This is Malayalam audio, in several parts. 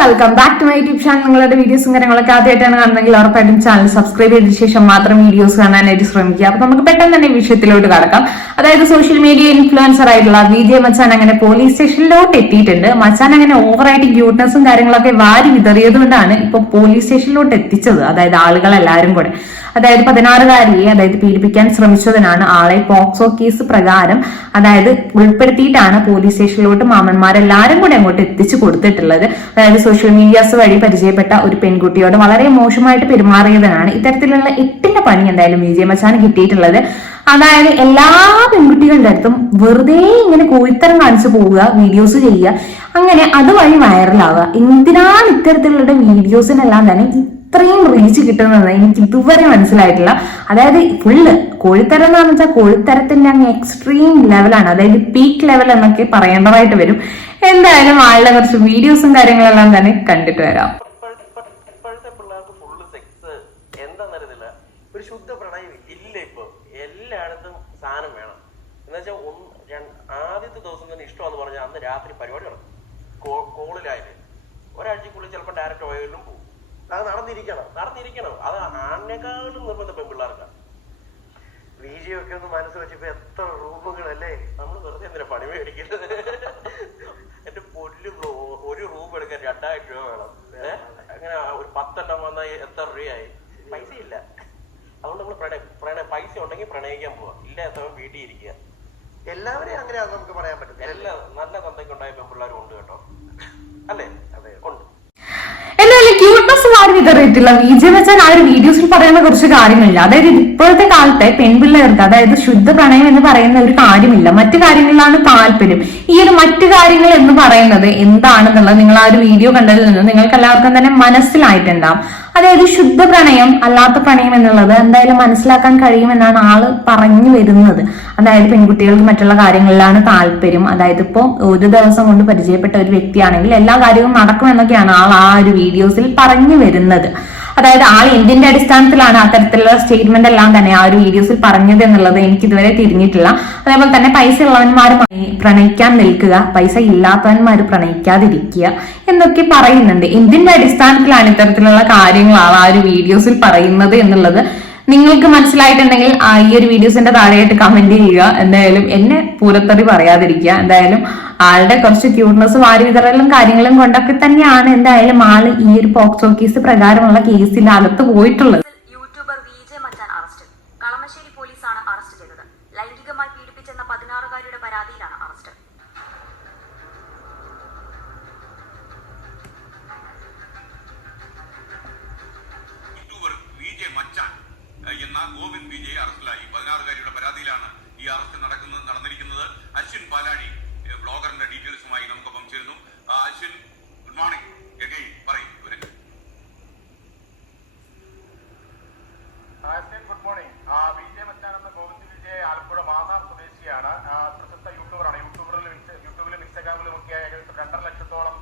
Welcome back to my YouTube channel നിങ്ങളുടെ വീഡിയോസും കാര്യങ്ങളൊക്കെ ആദ്യമായിട്ടാണ് കാണുന്നതെങ്കിൽ ഉറപ്പായിട്ടും ചാനൽ സബ്സ്ക്രൈബ് ചെയ്തതിനു ശേഷം മാത്രം വീഡിയോസ് കാണാനായിട്ട് ശ്രമിക്കുക. അപ്പൊ നമുക്ക് പെട്ടെന്ന് തന്നെ വിഷയത്തിലോട്ട് കടക്കാം. അതായത് സോഷ്യൽ മീഡിയ ഇൻഫ്ലുവൻസർ ആയിട്ടുള്ള വിജയ മച്ചാൻ അങ്ങനെ പോലീസ് സ്റ്റേഷനിലോട്ട് എത്തിയിട്ടുണ്ട്. മച്ചാൻ അങ്ങനെ ഓവറായിട്ട് ക്യൂട്ട്നെസ്സും കാര്യങ്ങളൊക്കെ വാരി വിതറിയത് കൊണ്ടാണ് ഇപ്പൊ പോലീസ് സ്റ്റേഷനിലോട്ട് എത്തിച്ചത്. അതായത് ആളുകൾ എല്ലാവരും കൂടെ. അതായത് പതിനാറുകാരിയെ അതായത് പീഡിപ്പിക്കാൻ ശ്രമിച്ചതിനാണ് ആളെ പോക്സോ കേസ് പ്രകാരം അതായത് ഉൾപ്പെടുത്തിയിട്ടാണ് പോലീസ് സ്റ്റേഷനിലോട്ട് മാമന്മാരെല്ലാരും കൂടെ അങ്ങോട്ട് എത്തിച്ചു കൊടുത്തിട്ടുള്ളത്. അതായത് സോഷ്യൽ മീഡിയാസ് വഴി പരിചയപ്പെട്ട ഒരു പെൺകുട്ടിയോട് വളരെ മോശമായിട്ട് പെരുമാറിയതിനാണ് ഇത്തരത്തിലുള്ള എട്ടിന്റെ പണി എന്തായാലും വിജയ മച്ചാൻ കിട്ടിയിട്ടുള്ളത്. അതായത് എല്ലാ പെൺകുട്ടികളുടെ അടുത്തും വെറുതെ ഇങ്ങനെ കോഴിത്തരം കാണിച്ചു പോവുക വീഡിയോസ് ചെയ്യുക അങ്ങനെ അതുവഴി വൈറലാവുക എന്തിനാണ് ഇത്തരത്തിലുള്ള വീഡിയോസിനെല്ലാം തന്നെ ഇത്രയും റീച്ച് കിട്ടുന്നത് എനിക്ക് ഇതുവരെ മനസ്സിലായിട്ടില്ല. അതായത് ഫുള്ള് കോഴിത്തരം എന്ന് വെച്ചാൽ കോഴിത്തരത്തിന്റെ അങ്ങ് എക്സ്ട്രീം ലെവലാണ് അതായത് പീക്ക് ലെവൽ എന്നൊക്കെ പറയേണ്ടതായിട്ട് വരും. എന്തായാലും ആളുടെ കുറച്ച് വീഡിയോസും കാര്യങ്ങളെല്ലാം തന്നെ കണ്ടിട്ട് വരാം ഇപ്പോഴത്തെ ഇപ്പ- ഇപ്പോഴത്തെ പിള്ളേർക്ക് ഫുള്ള് സെക്സ് എന്താന്നറിയത്തില്ല ഒരു ശുദ്ധ പ്രണയം ഇല്ല ഇപ്പൊ എല്ലായിടത്തും സാധനം വേണം എന്നുവെച്ചാൽ ഒന്ന് രണ്ട് ആദ്യത്തെ ദിവസം തന്നെ ഇഷ്ടമെന്ന് പറഞ്ഞാൽ അന്ന് രാത്രി പരിപാടി നടക്കും കോ- കോളിലായാലും ഒരാഴ്ചക്കുള്ളിൽ ചിലപ്പോൾ ഡയറക്റ്റ് ഓയിലും പോകും അത് നടന്നിരിക്കണം നടന്നിരിക്കണം. അത് ആണിനെക്കാളും നിർബന്ധം പെൺപിള്ളേർക്കാണ്. വിജയൊക്കെ ഒന്ന് മനസ്സ് വെച്ചപ്പോ എത്ര റൂമുകളല്ലേ? നമ്മൾ വെറുതെ എന്തിനാ പണി മേടിക്കുന്നത്? എന്റെ പൊല്ല് ബ്രോ ഒരു റൂം എടുക്കാൻ രണ്ടായിരം രൂപ വേണം? അങ്ങനെ ഒരു പത്തെണ്ണം വന്നാൽ എത്ര രൂപയായി? പൈസ ഇല്ല അതുകൊണ്ട് നമ്മൾ പ്രണയ പ്രണയ പൈസ ഉണ്ടെങ്കിൽ പ്രണയിക്കാൻ പോവാ. ഇല്ല എത്ര വീട്ടിൽ ഇരിക്കുക. എല്ലാവരെയും അങ്ങനെയാണെന്ന് നമുക്ക് പറയാൻ പറ്റും എല്ലാ നല്ല തന്തയ്ക്കുണ്ടായ പെൺപിള്ളേരും ഉണ്ട് കേട്ടോ. അല്ലേ? അതെ. ഉണ്ട്. ക്യൂട്ട്നെസ് ഇതറിയിട്ടില്ല ജെ വെച്ചാൽ ആ ഒരു വീഡിയോസിൽ പറയുന്ന കുറച്ച് കാര്യങ്ങളില്ല അതായത് ഇപ്പോഴത്തെ കാലത്തെ പെൺപിള്ളേർക്ക് അതായത് ശുദ്ധ പ്രണയം എന്ന് പറയുന്ന ഒരു കാര്യമില്ല. മറ്റു കാര്യങ്ങളിലാണ് താല്പര്യം. ഈ ഒരു മറ്റു കാര്യങ്ങൾ എന്ന് പറയുന്നത് എന്താണെന്നുള്ളത് നിങ്ങൾ ആ ഒരു വീഡിയോ കണ്ടതിൽ നിന്ന് നിങ്ങൾക്ക് എല്ലാവർക്കും തന്നെ മനസ്സിലായിട്ടുണ്ടാവും. അതായത് ശുദ്ധ പ്രണയം അല്ലാത്ത പ്രണയം എന്നുള്ളത് എന്തായാലും മനസ്സിലാക്കാൻ കഴിയുമെന്നാണ് ആൾ പറഞ്ഞു വരുന്നത്. അതായത് പെൺകുട്ടികൾക്ക് മറ്റുള്ള കാര്യങ്ങളിലാണ് താല്പര്യം. അതായത് ഇപ്പോൾ ഒരു ദിവസം കൊണ്ട് പരിചയപ്പെട്ട ഒരു വ്യക്തിയാണെങ്കിൽ എല്ലാ കാര്യവും നടക്കുമെന്നൊക്കെയാണ് ആൾ ആ ഒരു വീഡിയോസിൽ പറഞ്ഞു വരുന്നത്. അതായത് ആൾ എന്തിന്റെ അടിസ്ഥാനത്തിലാണ് അത്തരത്തിലുള്ള സ്റ്റേറ്റ്മെന്റ് എല്ലാം തന്നെ ആ ഒരു വീഡിയോസിൽ പറഞ്ഞത് എന്നുള്ളത് എനിക്ക് ഇതുവരെ തിരിഞ്ഞിട്ടില്ല. അതേപോലെ തന്നെ പൈസ ഉള്ളവന്മാർ പ്രണയിക്കാൻ നിൽക്കുക പൈസ ഇല്ലാത്തവന്മാർ പ്രണയിക്കാതിരിക്കുക എന്നൊക്കെ പറയുന്നുണ്ട്. എന്തിന്റെ അടിസ്ഥാനത്തിലാണ് ഇത്തരത്തിലുള്ള കാര്യങ്ങളാണ് ആ ഒരു വീഡിയോസിൽ പറയുന്നത് എന്നുള്ളത്? നിങ്ങൾക്ക് മനസ്സിലായിട്ടുണ്ടെങ്കിൽ ആ ഈ ഒരു വീഡിയോസിന്റെ താഴെയായിട്ട് കമന്റ് ചെയ്യുക. എന്തായാലും എന്നെ പൂരത്തറി പറയാതിരിക്കുക. എന്തായാലും ആളുടെ കുറച്ച് ക്യൂട്ട്നെസ് വാരി വിതറലും കാര്യങ്ങളും കൊണ്ടൊക്കെ തന്നെയാണ് എന്തായാലും ആൾ ഈ ഒരു പോക്സോ കേസ് പ്രകാരമുള്ള കേസിൽ അകത്ത് പോയിട്ടുള്ളത്. പരാതിയിലാണ് ഈ അറസ്റ്റ് നടക്കുന്നത് നടന്നിരിക്കുന്നത്. അശ്വിൻ പാലാഴി ബ്ലോഗറിന്റെ ഡീറ്റെയിൽസുമായി നമുക്കൊപ്പം ചേരുന്നു. അശ്വിൻ ഗുഡ് മോർണിംഗ് എഗൈൻ പറയും ഇവരെ? ആസ്റ്റിൻ ഗുഡ് മോർണിംഗ് വിജയ് മച്ചാൻ എന്ന ഗോവിന്ദ് വിജയ് ആലപ്പുഴ മാന്നാർ സ്വദേശിയാണ്. പ്രശസ്ത യൂട്യൂബറാണ്. ഇൻസ്റ്റ- യൂട്യൂബിലും ഇൻസ്റ്റാഗ്രാമിലും ഒക്കെ ഏകദേശം രണ്ടര ലക്ഷത്തോളം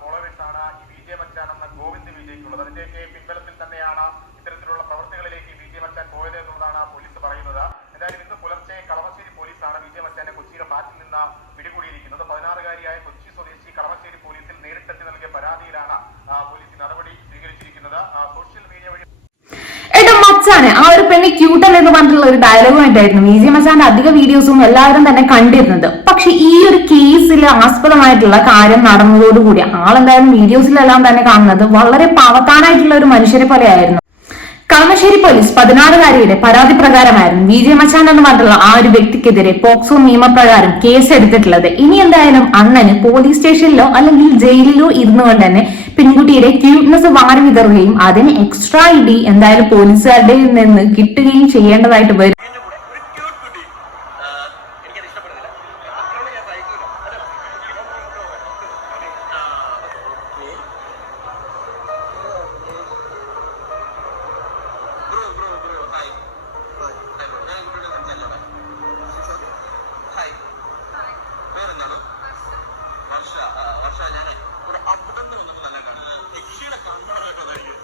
ഫോളോവേഴ്സ് ആണ് ഈ വിജയ മച്ചാൻ എന്ന ഗോവിന്ദ് വിജയ്ക്കുള്ളത്. അതിന്റെയൊക്കെ പിൻബലത്തിൽ തന്നെയാണ് ഇത്തരത്തിലുള്ള പ്രവർത്തികളിലേക്ക് വിജയ് മച്ചാൻ പോയത് എന്നുള്ളതാണ് പോലീസ് പറയുന്നത് എന്തായാലും ഇന്ന് പുലർച്ചെ കളമശ്ശേരി പോലീസാണ് വിജയ് മച്ചാനെ കൊച്ചിയിലെ ഫ്ളാറ്റിൽ നിന്ന് പിടികൂടിയിരിക്കുന്നത് പതിനാറുകാരിയായ കൊച്ചി സ്വദേശി കളമശ്ശേരി പോലീസിൽ നേരിട്ടെത്തി നൽകിയ പരാതിയിലാണ് ആ, പോലീസ് ഈ നടപടി സ്വീകരിച്ചിരിക്കുന്നത് ആ, സോഷ്യൽ മീഡിയ വഴി ഏട്ടാ മച്ചാനെ ആ ഒരു പെണ്ണ് ക്യൂട്ടൽ എന്ന് പറഞ്ഞിട്ടുള്ള ഒരു ഡയലോഗുമായിട്ടായിരുന്നു വി ജെ മച്ചാന്റെ അധിക വീഡിയോസും എല്ലാവരും തന്നെ കണ്ടിരുന്നത്. പക്ഷെ ഈ ഒരു കേസിൽ ആസ്പദമായിട്ടുള്ള കാര്യം നടന്നതോടുകൂടി ആളെന്തായാലും വീഡിയോസിലെല്ലാം തന്നെ കാണുന്നത് വളരെ പാവത്താനായിട്ടുള്ള ഒരു മനുഷ്യരെ പോലെയായിരുന്നു. കളമശ്ശേരി പോലീസ് പതിനാറുകാരിയുടെ പരാതി പ്രകാരമായിരുന്നു വി ജെ മച്ചാൻ എന്ന് പറഞ്ഞിട്ടുള്ള ആ ഒരു വ്യക്തിക്കെതിരെ പോക്സോ നിയമപ്രകാരം കേസ് എടുത്തിട്ടുള്ളത്. ഇനി എന്തായാലും അണ്ണന് പോലീസ് സ്റ്റേഷനിലോ അല്ലെങ്കിൽ ജയിലിലോ ഇരുന്നുകൊണ്ട് തന്നെ പെൺകുട്ടിയുടെ ക്യൂട്ട്നെസ് വാരി വിതറുകയും അതിന് എക്സ്ട്രാ ഇടി എന്തായാലും പോലീസുകാരുടെ നിന്ന് കിട്ടുകയും ചെയ്യേണ്ടതായിട്ട് വരും വർഷ വർഷ ഞാൻ Anlar arkadaşlar.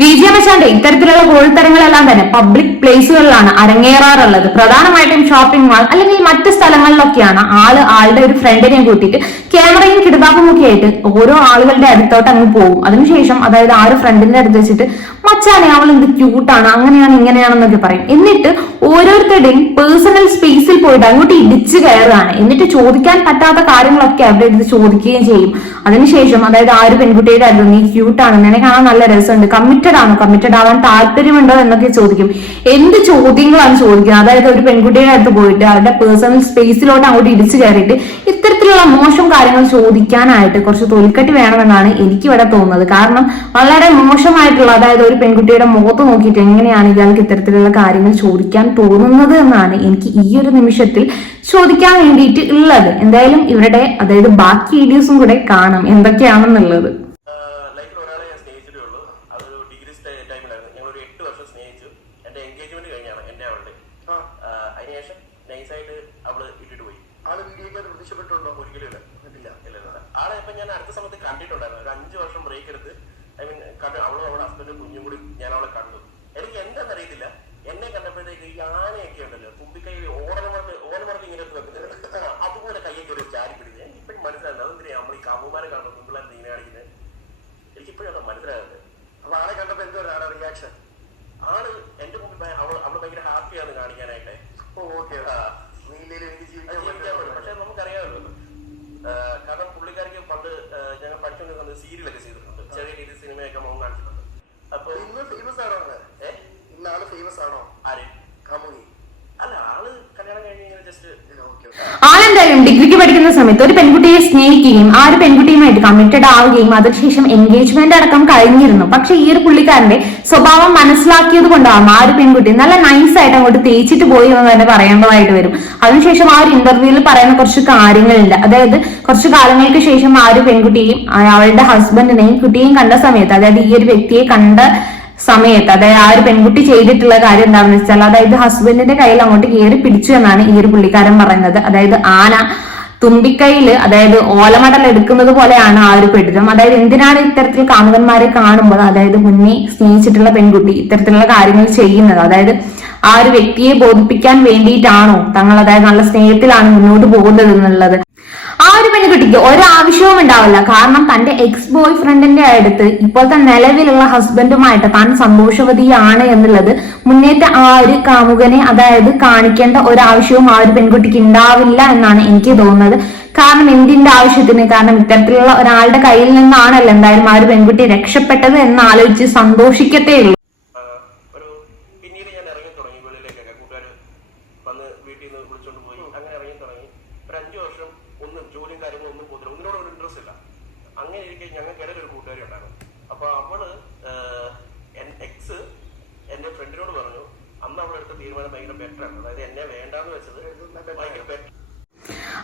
വിജയമശാന്റെ ഇത്തരത്തിലുള്ള തരങ്ങളെല്ലാം തന്നെ പബ്ലിക് പ്ലേസുകളിലാണ് അരങ്ങേറാറുള്ളത്. പ്രധാനമായിട്ടും ഷോപ്പിംഗ് മാൾ അല്ലെങ്കിൽ മറ്റ് സ്ഥലങ്ങളിലൊക്കെയാണ് ആൾ ആളുടെ ഒരു ഫ്രണ്ടിനെ കൂട്ടിയിട്ട് ക്യാമറയും കിടതാപ്പും ഒക്കെ ആയിട്ട് ഓരോ ആളുകളുടെ അടുത്തോട്ട് അങ്ങ് പോകും. അതിനുശേഷം അതായത് ആ ഒരു ഫ്രണ്ടിന്റെ അടുത്ത് വെച്ചിട്ട് മച്ചാനെ അവൾ എന്ത് ക്യൂട്ടാണ് അങ്ങനെയാണ് ഇങ്ങനെയാണെന്നൊക്കെ പറയും. എന്നിട്ട് ഓരോരുത്തരുടെയും പേഴ്സണൽ സ്പേസിൽ പോയിട്ട് അങ്ങോട്ട് ഇടിച്ച് കയറുകയാണ്. എന്നിട്ട് ചോദിക്കാൻ പറ്റാത്ത കാര്യങ്ങളൊക്കെ അവരുടെ അടുത്ത് ചോദിക്കുകയും ചെയ്യും. അതിനുശേഷം അതായത് ആ ഒരു പെൺകുട്ടിയുടെ അടുത്ത് നീ ക്യൂട്ടാണ് നിന്നെ കാണാൻ നല്ല രസമുണ്ട് കമ്മിറ്റഡ് ആണോ? കമ്മിറ്റഡ് ആവാൻ താല്പര്യമുണ്ടോ? എന്നൊക്കെ ചോദിക്കും. എന്ത് ചോദ്യങ്ങളാണ് ചോദിക്കുന്നത്? അതായത് ഒരു പെൺകുട്ടിയുടെ അടുത്ത് പോയിട്ട് അവരുടെ പേഴ്സണൽ സ്പേസിലോട്ട് അങ്ങോട്ട് ഇടിച്ച് കയറിയിട്ട് ഇത്തരത്തിലുള്ള മോശം കാര്യങ്ങൾ ചോദിക്കാനായിട്ട് കുറച്ച് തൊലിക്കട്ടി വേണമെന്നാണ് എനിക്ക് ഇവിടെ തോന്നുന്നത്. കാരണം വളരെ മോശമായിട്ടുള്ള അതായത് ഒരു പെൺകുട്ടിയുടെ മുഖത്ത് നോക്കിയിട്ട് എങ്ങനെയാണ് ഇയാൾക്ക് ഇത്തരത്തിലുള്ള കാര്യങ്ങൾ ചോദിക്കാൻ തോന്നുന്നത് എന്നാണ് എനിക്ക് ഈ ഒരു നിമിഷത്തിൽ ചോദിക്കാൻ വേണ്ടിയിട്ട് ഉള്ളത്. എന്തായാലും ഇവരുടെ അതായത് ബാക്കി വീഡിയോസും കൂടെ കാണാം എന്തൊക്കെയാണെന്നുള്ളത്. ഒരിക്കലും ഇല്ല. ഇല്ല ആളെ ഇപ്പൊ ഞാൻ അടുത്ത സമയത്ത് കണ്ടിട്ടുണ്ടായിരുന്നു. ഒരു അഞ്ചു വർഷം ബ്രേക്ക് എടുത്ത് അവളുടെ കുഞ്ഞും കൂടി ഞാൻ അവളെ കണ്ടു. എനിക്ക് എന്താണെന്നറിയത്തില്ല എന്നെ കണ്ടപ്പോഴത്തേക്ക് ഈ ആനയൊക്കെ ഉണ്ടല്ലോ തുമ്പിക്കൈയിൽ ഓടമറന്ന് ഓലമറന്ന് ഇങ്ങനെ ആ, അതുപോലെ കയ്യൊക്കെ ഒരു ചാരി പിടിക്കുന്നത് എനിക്ക് ഇപ്പോഴും മനസ്സിലാകുന്നത് അതെന്തിനാ നമ്മൾ ഈ കാമുമാരെ കാണുമ്പോൾ കുമ്പിളാൻ ഇങ്ങനെ കാണിക്കുന്നത് എനിക്ക് ഇപ്പോഴും അത് മനസ്സിലാകുന്നത് അപ്പൊ ആളെ കണ്ടപ്പോ എന്തോ റിയാക്ഷൻ ആൾ എന്റെ മുമ്പിൽ അവൾ അവൾ ഭയങ്കര ഹാപ്പിയാണ് കാണിക്കാനായിട്ട്. ഓക്കെ പക്ഷെ നമുക്കറിയാമല്ലോ. കാരണം പുള്ളിക്കാരിക്ക് പണ്ട് ഞങ്ങൾ പഠിച്ചുകൊണ്ടിരുന്ന സീരിയലൊക്കെ ചെയ്തിട്ടുണ്ട്. ചെറിയ രീതിയിൽ സിനിമയൊക്കെ മോൻ കാണിച്ചിട്ടുണ്ട്. അപ്പൊ ഇന്ന് ഫേമസ് ആണോ അങ്ങനെ ഏ? ഇന്ന് ഫേമസ് ആണോ? ആര്? കാമുകി അല്ല ആൾ കല്യാണം കഴിഞ്ഞ് ഇങ്ങനെ ജസ്റ്റ് ഓക്കെ ആളെന്തായാലും ഡിഗ്രിക്ക് പഠിക്കുന്ന സമയത്ത് ഒരു പെൺകുട്ടിയെ സ്നേഹിക്കുകയും ആ ഒരു പെൺകുട്ടിയുമായിട്ട് കമ്മിറ്റഡ് ആവുകയും അതിനുശേഷം എൻഗേജ്മെന്റ് അടക്കം കഴിഞ്ഞിരുന്നു. പക്ഷെ ഈ ഒരു പുള്ളിക്കാരന്റെ സ്വഭാവം മനസ്സിലാക്കിയത് കൊണ്ടാവും ആ ഒരു പെൺകുട്ടി നല്ല നൈസ് ആയിട്ട് അങ്ങോട്ട് തേച്ചിട്ട് പോയി എന്ന് തന്നെ പറയേണ്ടതായിട്ട് വരും. അതിനുശേഷം ആ ഒരു ഇന്റർവ്യൂവിൽ പറയുന്ന കുറച്ച് കാര്യങ്ങളുണ്ട്. അതായത് കുറച്ച് കാലങ്ങൾക്ക് ശേഷം ആ ഒരു പെൺകുട്ടിയും അവളുടെ ഹസ്ബൻഡിനെയും കുട്ടിയെയും കണ്ട സമയത്ത് അതായത് ഈ ഒരു വ്യക്തിയെ കണ്ട സമയത്ത്. അതായത് ആ ഒരു പെൺകുട്ടി ചെയ്തിട്ടുള്ള കാര്യം എന്താണെന്ന് വെച്ചാൽ അതായത് ഹസ്ബൻഡിന്റെ കയ്യിൽ അങ്ങോട്ട് കയറി പിടിച്ചു എന്നാണ് ഈ ഒരു പുള്ളിക്കാരൻ പറയുന്നത്. അതായത് ആന തുമ്പിക്കൈയിൽ അതായത് ഓലമടൽ എടുക്കുന്നത് പോലെയാണ് ആ ഒരു പെട്ടിടം അതായത് എന്തിനാണ് ഇത്തരത്തിൽ കാമുകന്മാരെ കാണുമ്പോൾ അതായത് മുന്നി സ്നേഹിച്ചിട്ടുള്ള പെൺകുട്ടി ഇത്തരത്തിലുള്ള കാര്യങ്ങൾ ചെയ്യുന്നത്? അതായത് ആ ഒരു വ്യക്തിയെ ബോധിപ്പിക്കാൻ വേണ്ടിയിട്ടാണോ തങ്ങൾ അതായത് നല്ല സ്നേഹത്തിലാണ് മുന്നോട്ട് പോകുന്നത് എന്നുള്ളത്? ഒരു പെൺകുട്ടിക്ക് ഒരാവശ്യവും ഉണ്ടാവില്ല. കാരണം തന്റെ എക്സ് ബോയ് ഫ്രണ്ടിന്റെ അടുത്ത് ഇപ്പോഴത്തെ നിലവിലുള്ള ഹസ്ബൻഡുമായിട്ട് താൻ സന്തോഷവതിയാണ് എന്നുള്ളത് മുന്നേറ്റ ആ ഒരു കാമുകനെ അതായത് കാണിക്കേണ്ട ഒരാവശ്യവും ആ ഒരു പെൺകുട്ടിക്ക് ഉണ്ടാവില്ല എന്നാണ് എനിക്ക് തോന്നുന്നത്. കാരണം എന്തിന്റെ ആവശ്യത്തിന്? കാരണം ഇത്തരത്തിലുള്ള ഒരാളുടെ കയ്യിൽ നിന്നാണല്ലോ എന്തായാലും ആ ഒരു പെൺകുട്ടി രക്ഷപ്പെട്ടത് എന്ന് ആലോചിച്ച് സന്തോഷിക്കത്തേ ഉള്ളൂ ആ, ഒരു പിന്നീട് ഞാൻ ഇറങ്ങി തുടങ്ങി വെളിയിലേക്കൊക്കെ കൂട്ടുകാർ വന്ന് വീട്ടിൽ നിന്ന് വിളിച്ചോണ്ട് പോയി അങ്ങനെ ഇറങ്ങി തുടങ്ങി ഒരു അഞ്ചു വർഷം ഒന്നും ജോലിയും കാര്യങ്ങളും ഒന്നും പോകുന്നില്ല ഒന്നിനോട് ഒരു ഇൻട്രസ്റ്റ് ഇല്ല അങ്ങനെ ഇരിക്കെ ഞങ്ങൾക്ക് ഇടയിൽ ഒരു കൂട്ടുകാരി ഉണ്ടായിരുന്നു അപ്പൊ അവൾ എക്സ് എന്റെ ഫ്രണ്ടിനോട് പറഞ്ഞു അന്ന് അതായത് എന്നെ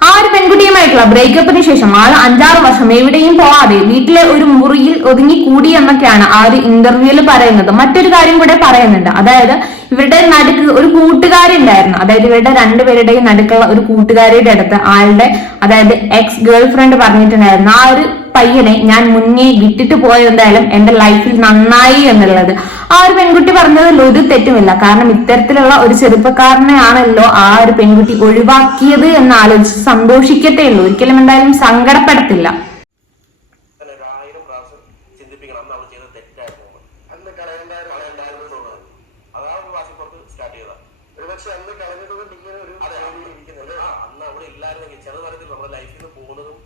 ആ ഒരു പെൺകുട്ടിയുമായിട്ടുള്ള ബ്രേക്കപ്പിന് ശേഷം ആൾ അഞ്ചാറ് വർഷം എവിടെയും പോവാതെ വീട്ടിലെ ഒരു മുറിയിൽ ഒതുങ്ങി കൂടി എന്നൊക്കെയാണ് ആ ഒരു ഇന്റർവ്യൂവിൽ പറയുന്നത്. മറ്റൊരു കാര്യം കൂടെ പറയുന്നുണ്ട്. അതായത് ഇവരുടെ നടുക്ക് ഒരു കൂട്ടുകാരുണ്ടായിരുന്നു അതായത് ഇവരുടെ രണ്ടുപേരുടെയും നടുക്കുള്ള ഒരു കൂട്ടുകാരിയുടെ അടുത്ത് ആളുടെ അതായത് എക്സ് ഗേൾ ഫ്രണ്ട് പറഞ്ഞിട്ടുണ്ടായിരുന്നു. ആ ഒരു പയ്യനെ ഞാൻ മുന്നേ വിട്ടിട്ട് പോയെന്തായാലും എന്റെ ലൈഫിൽ നന്നായി എന്നുള്ളത്. ആ ഒരു പെൺകുട്ടി പറഞ്ഞതിൽ ഒരു തെറ്റുമില്ല. കാരണം ഇത്തരത്തിലുള്ള ഒരു ചെറുപ്പക്കാരനെയാണല്ലോ ആ ഒരു പെൺകുട്ടി ഒഴിവാക്കിയത് എന്ന് ആലോചിച്ച് സന്തോഷിക്കത്തേ ഉള്ളൂ. ഒരിക്കലും എന്തായാലും സങ്കടപ്പെടത്തില്ല തന്നെ ഒരു ആയിരം പ്രാവശ്യം ചിന്തിപ്പിക്കണം അന്ന് അവൾ ചെയ്തത് തെറ്റായിരുന്നു എന്ന്. അന്ന് കളയണ്ടായിരുന്നു കളയണ്ടായിരുന്നു എന്നുള്ളത് അതാ ഒരു വാശിപ്പുറത്ത് സ്റ്റാർട്ട് ചെയ്തത് ഒരു പക്ഷെ അന്ന് കളഞ്ഞത് കൊണ്ട് ഇങ്ങനെ ഒരു അതെ ജോലി അന്ന് ഇരിക്കുന്നുണ്ട് ആ, അന്ന് അവിടെ ഇല്ലായിരുന്നെങ്കിൽ ചില തരത്തിൽ നമ്മുടെ ലൈഫിൽ നിന്ന് പോകുന്നതും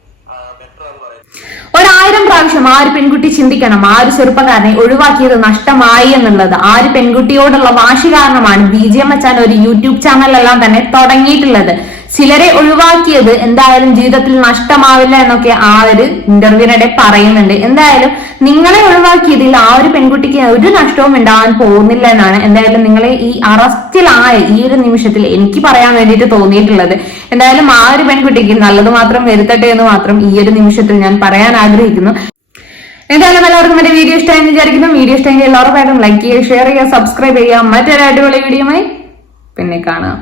ബെറ്റർ ആണെന്ന് പറയുന്നത് ഒരായിരം പ്രാവശ്യം ആ ഒരു പെൺകുട്ടി ചിന്തിക്കണം? ആ ഒരു ചെറുപ്പക്കാരനെ ഒഴിവാക്കിയത് നഷ്ടമായി എന്നുള്ളത്? ആ ഒരു പെൺകുട്ടിയോടുള്ള വാശി കാരണമാണ്? ബി ജെ മച്ചാൻ ഒരു യൂട്യൂബ് ചാനലെല്ലാം തന്നെ തുടങ്ങിയിട്ടുള്ളത്. ചിലരെ ഒഴിവാക്കിയത് എന്തായാലും ജീവിതത്തിൽ നഷ്ടമാവില്ല എന്നൊക്കെ ആ ഒരു ഇന്റർവ്യൂവിനിടെ പറയുന്നുണ്ട്. എന്തായാലും നിങ്ങളെ ഒഴിവാക്കിയതിൽ ആ ഒരു പെൺകുട്ടിക്ക് ഒരു നഷ്ടവും ഉണ്ടാവാൻ പോകുന്നില്ല എന്നാണ് എന്തായാലും നിങ്ങളെ ഈ അറസ്റ്റിലായ ഈ ഒരു നിമിഷത്തിൽ എനിക്ക് പറയാൻ വേണ്ടിയിട്ട് തോന്നിയിട്ടുള്ളത്. എന്തായാലും ആ ഒരു പെൺകുട്ടിക്ക് നല്ലത് മാത്രം വരുത്തട്ടെ എന്ന് മാത്രം ഈ ഒരു നിമിഷത്തിൽ ഞാൻ പറയാൻ ആഗ്രഹിക്കുന്നു. എന്തായാലും എല്ലാവർക്കും എന്റെ വീഡിയോ ഇഷ്ടമായി വിചാരിക്കുന്നു. വീഡിയോ ഇഷ്ടമെങ്കിൽ എല്ലാവർക്കും ലൈക്ക് ചെയ്യുക ഷെയർ ചെയ്യുക സബ്സ്ക്രൈബ് ചെയ്യുക. മറ്റൊരു അടിപൊളി വീഡിയോയുമായി പിന്നെ കാണാം.